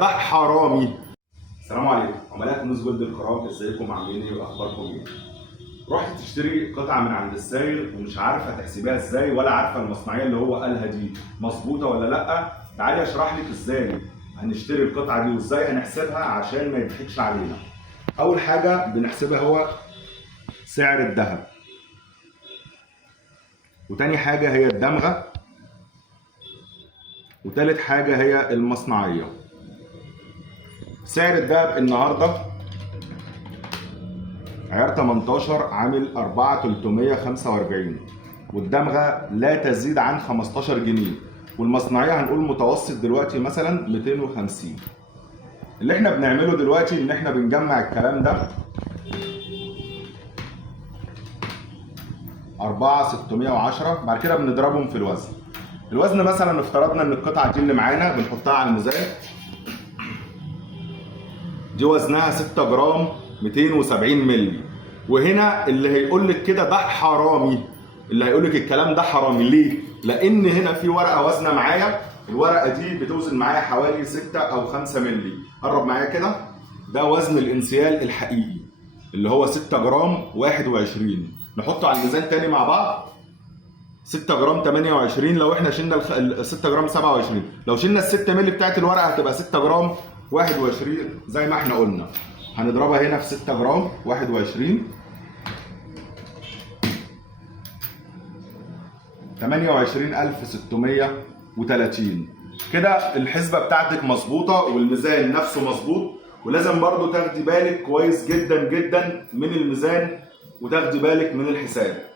ده حرامي. السلام عليكم عملاء كنوز جولد الكرام، ازيكم عاملين ايه واخباركم ايه؟ رحت تشتري قطعه من عند السايق ومش عارفه تحسبيها ازاي ولا عارفه المصنعيه اللي هو قالها دي مظبوطه ولا لا. تعالي اشرح لك ازاي هنشتري القطعه دي وازاي هنحسبها عشان ما يضحكش علينا. اول حاجه بنحسبها هو سعر الذهب، وتاني حاجه هي الدمغه، وتالت حاجه هي المصنعيه. سعر الذهب النهارده عيار 18 عامل 4345، والدمغه لا تزيد عن 15 جنيه، والمصنعيه هنقول متوسط دلوقتي مثلا 250. اللي احنا بنعمله دلوقتي ان احنا بنجمع الكلام ده 4610، بعد كده بنضربهم في الوزن. الوزن مثلا افترضنا ان القطعه دي اللي معانا بنحطها على الميزان، دي وزنها 6 جرام 270 مللي. وهنا اللي هيقول لك كده ده حرامي، اللي هيقول لك الكلام ده حرامي ليه؟ لان هنا في ورقه وزنه معايا، الورقه دي بتوزن معايا حوالي 6 او 5 مللي. قرب معايا كده، ده وزن الانسيال الحقيقي اللي هو 6 جرام 21. نحطه على الميزان تاني مع بعض، 6 جرام 28. لو احنا شلنا 6 جرام 27، لو شلنا ال 6 مللي بتاعت الورقه هتبقى 6 جرام 21 زي ما احنا قلنا. هنضربها هنا في 6 جرام 21، 28630. كده الحسبه بتاعتك مظبوطه والميزان نفسه مظبوط. ولازم برضو تاخدي بالك كويس جدا جدا من الميزان وتاخدي بالك من الحساب.